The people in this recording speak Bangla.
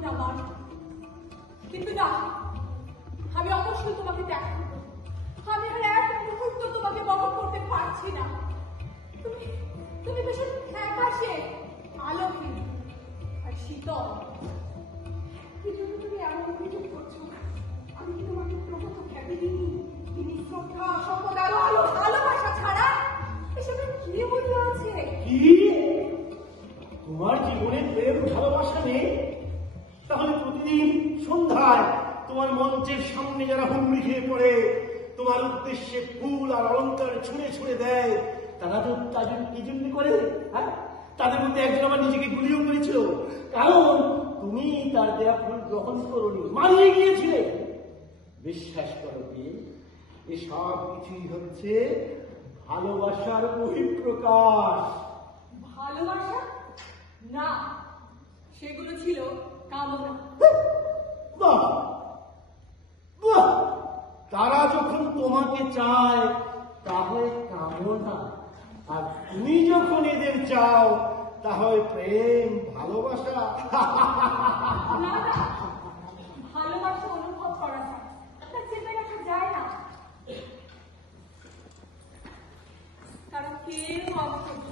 চিরদিন আমার। কিন্তু না, আমি অবশ্যই তোমাকে ত্যাগ করবো। আমি আর এক মুহূর্ত তোমাকে বহন করতে পারছি না। তুমি তুমি ভীষণ ফ্যাকাশে, আলোহীন আর শীতল। কিন্তু তুমি এমন অভিযোগ করছো, আমি কি তোমাকে প্রকৃত খ্যাতি দিইনি? তিনি শ্রদ্ধা, সম্পদ আরো আলো ভালোবাসা ছাড়া এসবের কি মূল্য আছে? কি তোমার জীবনে প্রেম ভালোবাসা নেই? তাহলে প্রতিদিন সন্ধ্যায় তোমার মঞ্চের সামনে যারা হুমড়ি খেয়ে পড়ে, তোমার উদ্দেশ্যে ফুল আর অলঙ্কার ছুঁড়ে ছুঁড়ে দেয়, তারা তো তাদের কি জন্য করে? হ্যাঁ, তাদের মধ্যে একজন আবার নিজেকে গুলিও করেছিল, কারণ তুমি তার দেয়া ফুল গ্রহণ করোনি, মানিয়ে গিয়েছিলে। বিশ্বাস করো কি, এসব কিছুই হচ্ছে ভালোবাসার বহিঃপ্রকাশ। ভালোবাসা না, সেগুলো ছিল কামনা। বাহ বাহ, তারা যখন তোমাকে চায় তাহলে কামনা, আর তুমি যখন এদের চাও তাহলে প্রেম ভালোবাসা। না না, ভালোবাসা অনুভব করা যায়, তা চেপে রাখা যায় না। কারণ কেউ অবশ্য